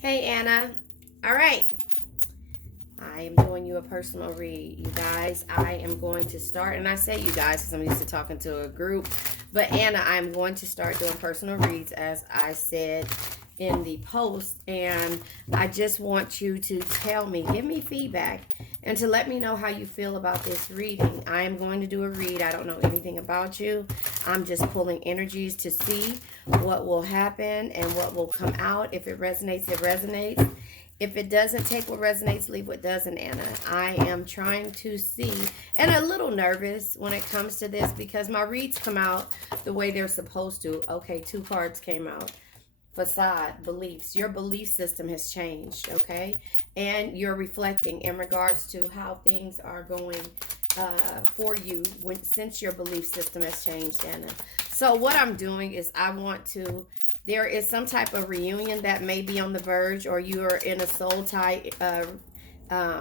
Hey, Anna. All right. I am doing you a personal read, you guys. I am going to start, and I say you guys because I'm used to talking to a group. But Anna, I'm going to start doing personal reads as I said in the post. And I just want you to tell me, give me feedback, and to let me know how you feel about this reading. I am going to do a read. I don't know anything about you. I'm just pulling energies to see what will happen and what will come out. If it resonates, it resonates. If it doesn't, take what resonates, leave what doesn't, Anna. I am trying to see and a little nervous when it comes to this because my reads come out the way they're supposed to. Okay, two cards came out. Facade, beliefs. Your belief system has changed, okay? And you're reflecting in regards to how things are going for you since your belief system has changed, Anna. So what I'm doing is I want to there is some type of reunion that may be on the verge, or you are in a soul tie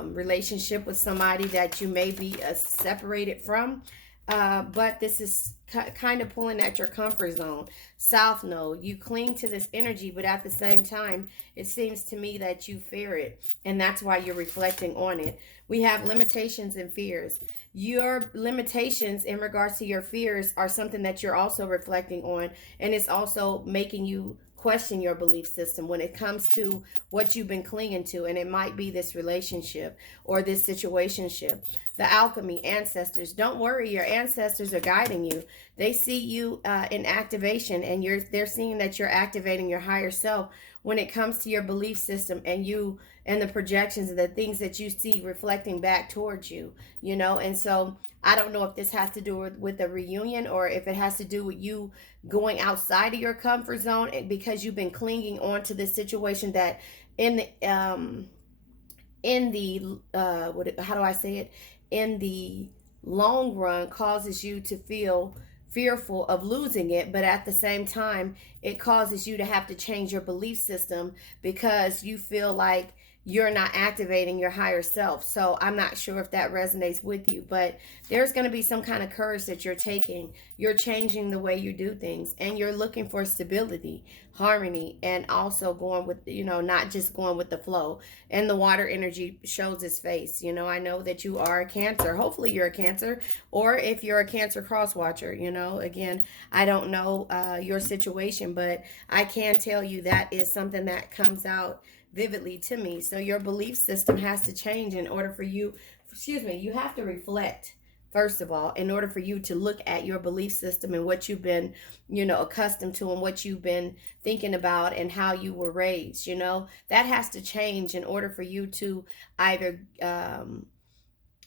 relationship with somebody that you may be separated from. But this is kind of pulling at your comfort zone. South Node, you cling to this energy, but at the same time, it seems to me that you fear it, and that's why you're reflecting on it. We have limitations and fears. Your limitations in regards to your fears are something that you're also reflecting on, and it's also making you question your belief system when it comes to what you've been clinging to, and it might be this relationship or this situationship. The alchemy, ancestors, don't worry, your ancestors are guiding you. They see you in activation, and they're seeing that you're activating your higher self when it comes to your belief system, and you and the projections and the things that you see reflecting back towards you, and so I don't know if this has to do with a reunion, or if it has to do with you going outside of your comfort zone because you've been clinging on to this situation that in the how do I say it, in the long run causes you to feel fearful of losing it, but at the same time it causes you to have to change your belief system because you feel like you're not activating your higher self. So I'm not sure if that resonates with you, but there's going to be some kind of courage that you're taking. You're changing the way you do things, and you're looking for stability, harmony, and also going with, not just going with the flow. And the water energy shows its face. I know that you are a Cancer. Hopefully you're a Cancer, or if you're a Cancer cross watcher, again, I don't know your situation, but I can tell you that is something that comes out vividly to me. So your belief system has to change in order for you, you have to reflect first of all in order for you to look at your belief system and what you've been, accustomed to, and what you've been thinking about and how you were raised. That has to change in order for you to either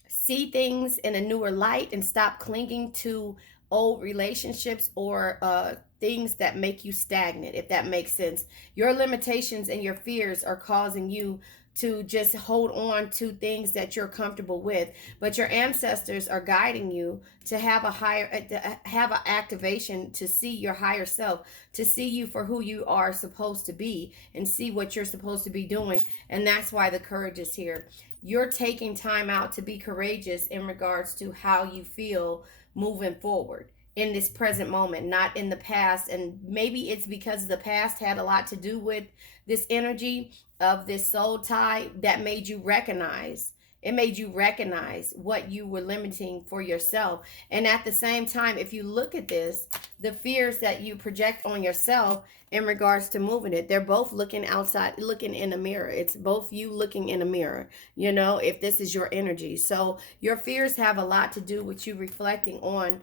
see things in a newer light and stop clinging to old relationships, or things that make you stagnant, if that makes sense. Your limitations and your fears are causing you to just hold on to things that you're comfortable with, but your ancestors are guiding you to have have an activation, to see your higher self, to see you for who you are supposed to be, and see what you're supposed to be doing. And that's why the courage is here. You're taking time out to be courageous in regards to how you feel moving forward in this present moment, not in the past. And maybe it's because the past had a lot to do with this energy of this soul tie that made you recognize. It made you recognize what you were limiting for yourself. And at the same time, if you look at this, the fears that you project on yourself in regards to moving it, they're both looking outside, looking in a mirror. It's both you looking in a mirror, if this is your energy. So your fears have a lot to do with you reflecting on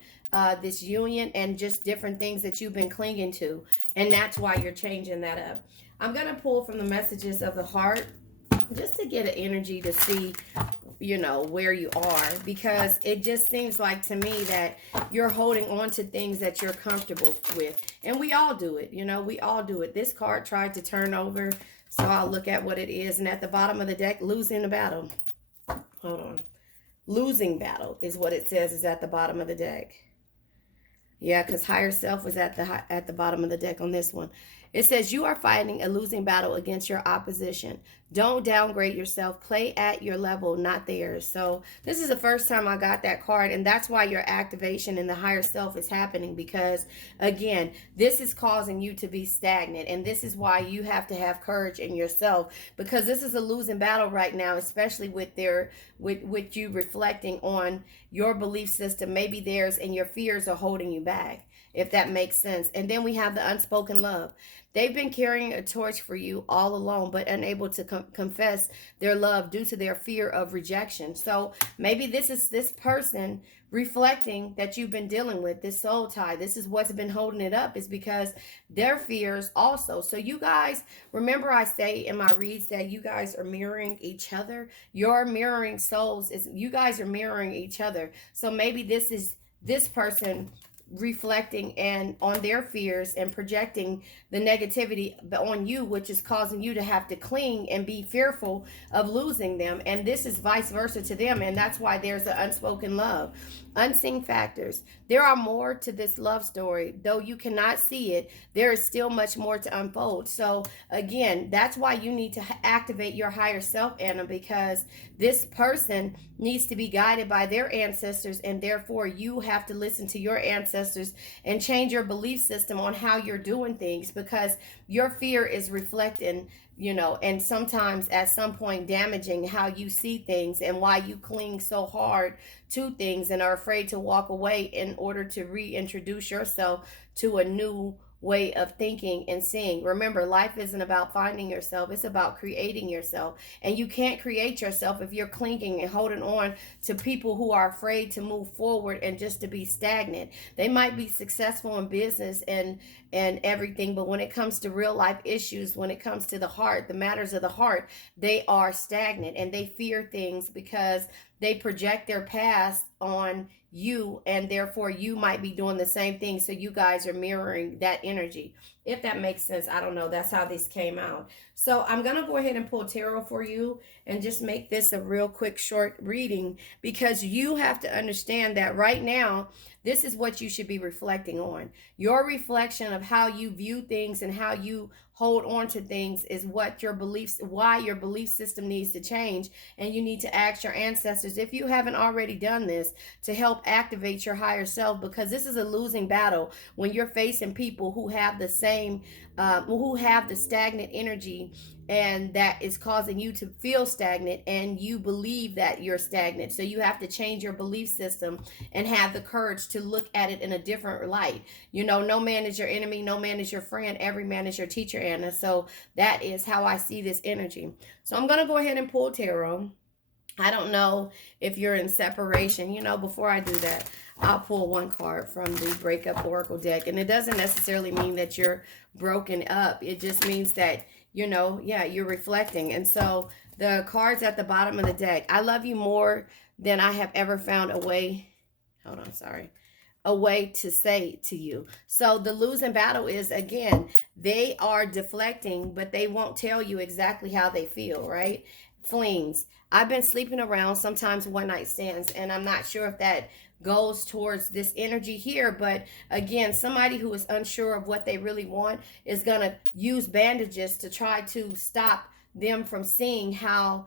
this union and just different things that you've been clinging to. And that's why you're changing that up. I'm going to pull from the messages of the heart just to get an energy to see, where you are, because it just seems like to me that you're holding on to things that you're comfortable with. And we all do it, we all do it. This card tried to turn over, so I'll look at what it is. And at the bottom of the deck, losing the battle. Hold on. Losing battle is what it says is at the bottom of the deck. Yeah, because higher self was at the bottom of the deck on this one. It says you are fighting a losing battle against your opposition. Don't downgrade yourself. Play at your level, not theirs. So this is the first time I got that card, and that's why your activation in the higher self is happening, because again, this is causing you to be stagnant, and this is why you have to have courage in yourself, because this is a losing battle right now, especially with you reflecting on your belief system, maybe theirs, and your fears are holding you back, if that makes sense. And then we have the unspoken love. They've been carrying a torch for you all along, but unable to confess their love due to their fear of rejection. So maybe this is this person reflecting that you've been dealing with, this soul tie. This is what's been holding it up, is because their fears also. So you guys, remember I say in my reads that you guys are mirroring each other. Your mirroring souls is, you guys are mirroring each other. So maybe this is this person reflecting and on their fears and projecting the negativity on you, which is causing you to have to cling and be fearful of losing them. And this is vice versa to them, and that's why there's an unspoken love. Unseen factors. There are more to this love story. Though you cannot see it, there is still much more to unfold. So again, that's why you need to activate your higher self, Anna, because this person needs to be guided by their ancestors, and therefore you have to listen to your ancestors and change your belief system on how you're doing things, because your fear is reflecting, and sometimes at some point damaging how you see things, and why you cling so hard to things and are afraid to walk away in order to reintroduce yourself to a new way of thinking and seeing. Remember, life isn't about finding yourself, it's about creating yourself. And you can't create yourself if you're clinging and holding on to people who are afraid to move forward and just to be stagnant. They might be successful in business and everything, but when it comes to real life issues, when it comes to the heart, the matters of the heart, they are stagnant, and they fear things because they project their past on you, and therefore you might be doing the same thing. So you guys are mirroring that energy, if that makes sense. I don't know, that's how this came out. So I'm gonna go ahead and pull tarot for you and just make this a real quick short reading, because you have to understand that right now this is what you should be reflecting on. Your reflection of how you view things and how you hold on to things is what your beliefs, why your belief system needs to change. And you need to ask your ancestors, if you haven't already done this, to help activate your higher self, because this is a losing battle when you're facing people who have the same who have the stagnant energy, and that is causing you to feel stagnant, and you believe that you're stagnant. So you have to change your belief system and have the courage to look at it in a different light. No man is your enemy, no man is your friend, every man is your teacher, Anna. So that is how I see this energy. So I'm going to go ahead and pull tarot. I don't know if you're in separation. Before I do that, I'll pull one card from the Breakup Oracle deck. And it doesn't necessarily mean that you're broken up. It just means that, you're reflecting. And so the cards at the bottom of the deck, I love you more than I have ever found a way. Hold on, sorry. A way to say to you. So the losing battle is, again, they are deflecting, but they won't tell you exactly how they feel, right? Flings. I've been sleeping around, sometimes one night stands, and I'm not sure if that goes towards this energy here, but again, somebody who is unsure of what they really want is going to use bandages to try to stop them from seeing how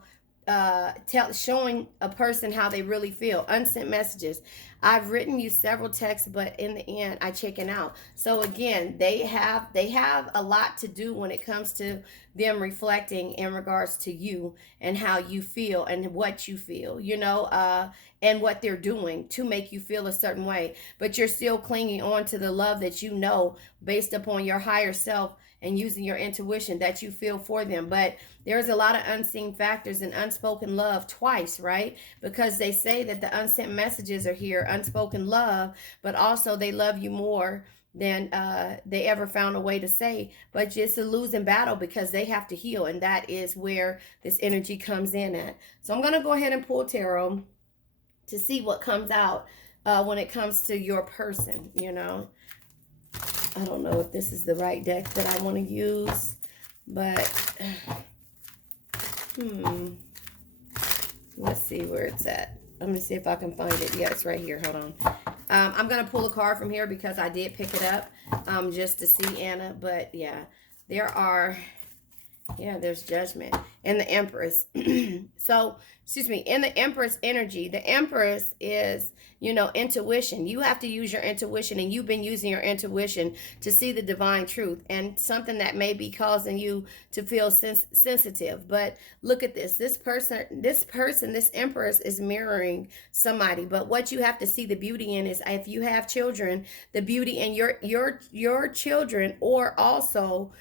showing a person how they really feel. Unsent messages. I've written you several texts, but in the end I chicken out. So again, they have a lot to do when it comes to them reflecting in regards to you and how you feel and what you feel, and what they're doing to make you feel a certain way. But you're still clinging on to the love that based upon your higher self and using your intuition that you feel for them. But there's a lot of unseen factors and unspoken love twice, right? Because they say that the unsent messages are here, unspoken love, but also they love you more than they ever found a way to say. But it's a losing battle because they have to heal, and that is where this energy comes in at. So I'm going to go ahead and pull tarot to see what comes out when it comes to your person, I don't know if this is the right deck that I want to use, but let's see where it's at. Let me see if I can find it. Yeah, it's right here. Hold on. I'm going to pull a card from here because I did pick it up just to see, Anna. But yeah, there are, yeah, there's judgment and the Empress. So, excuse me, in the Empress energy, the Empress is, intuition. You have to use your intuition, and you've been using your intuition to see the divine truth and something that may be causing you to feel sensitive. But look at this. This Empress is mirroring somebody. But what you have to see the beauty in is, if you have children, the beauty in your children, or also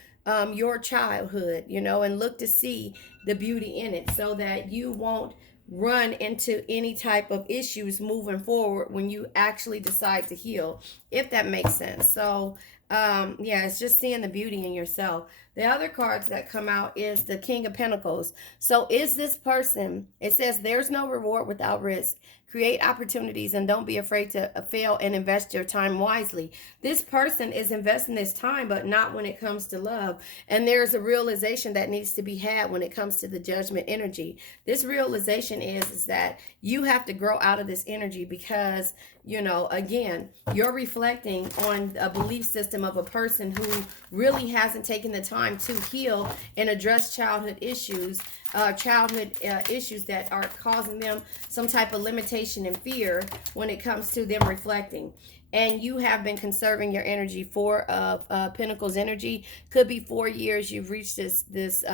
your childhood, and look to see the beauty in it, so that you won't run into any type of issues moving forward when you actually decide to heal, if that makes sense. So yeah, it's just seeing the beauty in yourself. The other cards that come out is the King of Pentacles. So is this person, it says there's no reward without risk. Create opportunities and don't be afraid to fail, and invest your time wisely. This person is investing this time, but not when it comes to love. And there's a realization that needs to be had when it comes to the Judgment energy. This realization is that you have to grow out of this energy, because, again, you're reflecting on a belief system of a person who really hasn't taken the time to heal and address childhood issues that are causing them some type of limitation and fear when it comes to them reflecting. And you have been conserving your energy. Four of Pentacles energy could be 4 years. You've reached this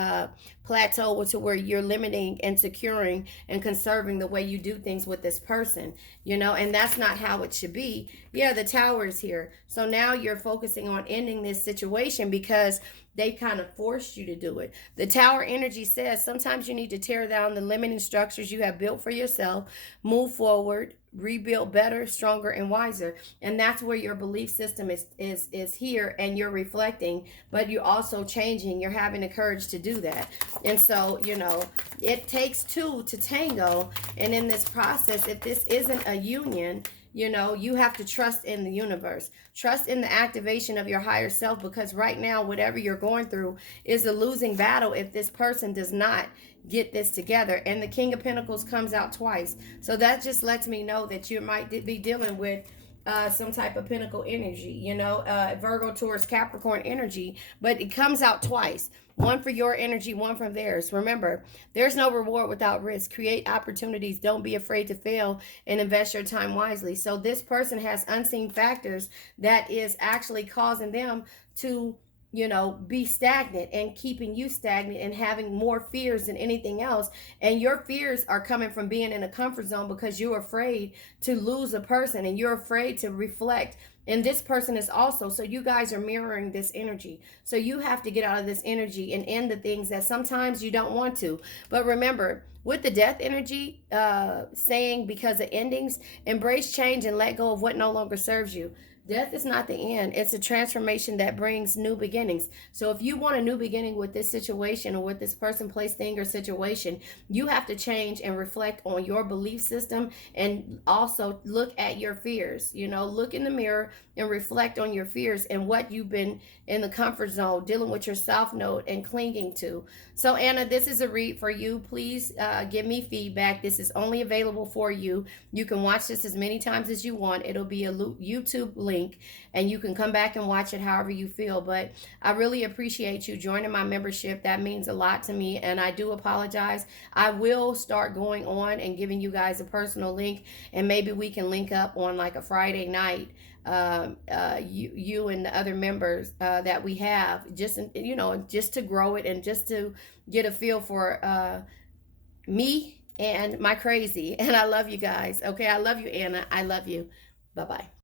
plateau to where you're limiting and securing and conserving the way you do things with this person, and that's not how it should be. Yeah, the Tower is here. So now you're focusing on ending this situation because they kind of forced you to do it. The Tower energy says sometimes you need to tear down the limiting structures you have built for yourself, move forward, rebuild better, stronger, and wiser. And that's where your belief system is here, and you're reflecting, but you're also changing. You're having the courage to do that. And so, it takes two to tango. And in this process, if this isn't a union, you have to trust in the universe. Trust in the activation of your higher self, because right now, whatever you're going through is a losing battle if this person does not get this together. And the King of Pentacles comes out twice. So that just lets me know that you might be dealing with some type of Pentacle energy, Virgo, Taurus, Capricorn energy, but it comes out twice. One for your energy, one from theirs. Remember, there's no reward without risk. Create opportunities. Don't be afraid to fail, and invest your time wisely. So this person has unseen factors that is actually causing them to be stagnant, and keeping you stagnant, and having more fears than anything else. And your fears are coming from being in a comfort zone, because you're afraid to lose a person, and you're afraid to reflect. And this person is also, so you guys are mirroring this energy. So you have to get out of this energy and end the things that sometimes you don't want to. But remember, with the Death energy, saying because of endings, embrace change and let go of what no longer serves you. Death is not the end. It's a transformation that brings new beginnings. So if you want a new beginning with this situation, or with this person, place, thing, or situation, you have to change and reflect on your belief system, and also look at your fears. Look in the mirror and reflect on your fears and what you've been in the comfort zone, dealing with your South Node and clinging to. So Anna, this is a read for you. Please give me feedback. This is only available for you. You can watch this as many times as you want. It'll be a YouTube link, and you can come back and watch it however you feel. But I really appreciate you joining my membership. That means a lot to me, and I do apologize. I will start going on and giving you guys a personal link, and maybe we can link up on like a Friday night, you and the other members that we have, just just to grow it, and just to get a feel for me and my crazy. And I love you guys. Okay, I love you, Anna. I love you. Bye-bye.